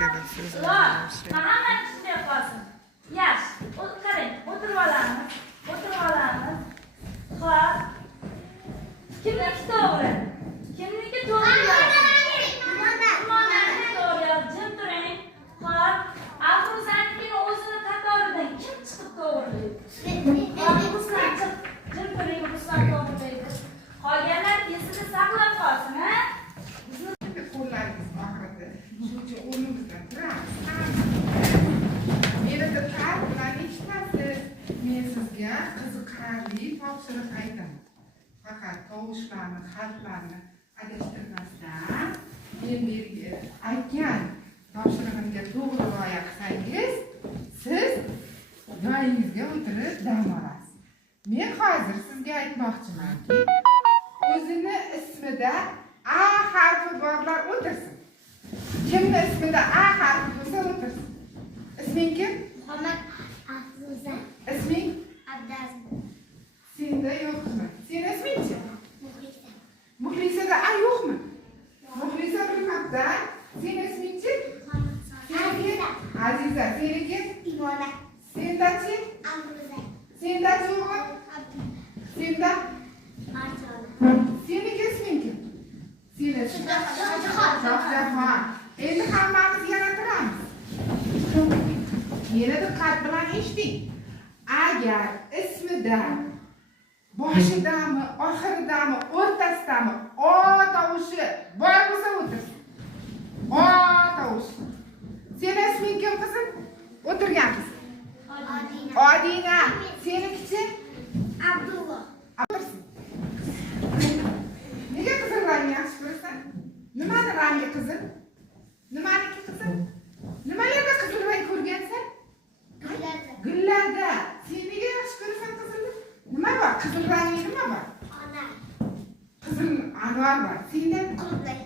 Hamma tushunib qolsin. Yaxshi. Qarang, o'tirib olamiz. Xo'p. Kimniki to'g'ri? Kimniki to'g'ri? Maniki to'g'ri. Jim turing. Xo'p. Afruzanikini o'zini qatoridan kim chiqib to'g'rilaydi? Ruslan chiq. Jim turing, Ruslan to'g'rilaydi. Qolganlar esida saqlab qolsin, ha? Bizni qo'llaringiz og'ridi. Shuning uchun o'rnimizdan turamiz. Meni deb bilan eshitasiz. Men sizga qiziqarli topshiriq aytaman. Faqat tovushlarni, harflarni adashtirmasdan men bergan aytgan topshirig'imga to'g'ri rioya qilsangiz, siz joyingizga o'tirib dam olasiz. Men hozir sizga aytmoqchimanki, o'zini ismida A harfi borlar o'tirsin. Kimni ismida A harfi bo'lsa o'tirsin. Isming kim? Muhammad Afruza. Isming? Abdazim. Senda yo'qmi? Sen isming-chi? Muxlisa. Muxlisada A yo'qmi? Muxlisa bilmabdi. Sen isming-chi? Seniki? Aziza. Seniki? Imona. Sendachi? Afruza. Sendachi o'g'lim? Senda? Marjona. Seniki isming kim? Seni isming? Shohjahon. Endi hammamiz yana turamiz. Meni diqqat bilan eshiting. Agar ismida boshidami, oxiridami, o'rtasidami O tovushi bor bo'lsa o'tirsin. O tovushi. Seni isming kim qizim? O'tirgan qiz. Odina. Senikichi? Abdulla. O'tirsin. Nega qizil rangni yaxshi ko'rasan? Nimani rangi qizil? Nimaniki qizil? Nimalarda qizil rang ko'rgansan? Gullarda. Sen nega yaxshi ko'rasan qizilni? Nima bor? Qizil rangli nima bor? Ona. Qizil anvar bor. Senda Qulday.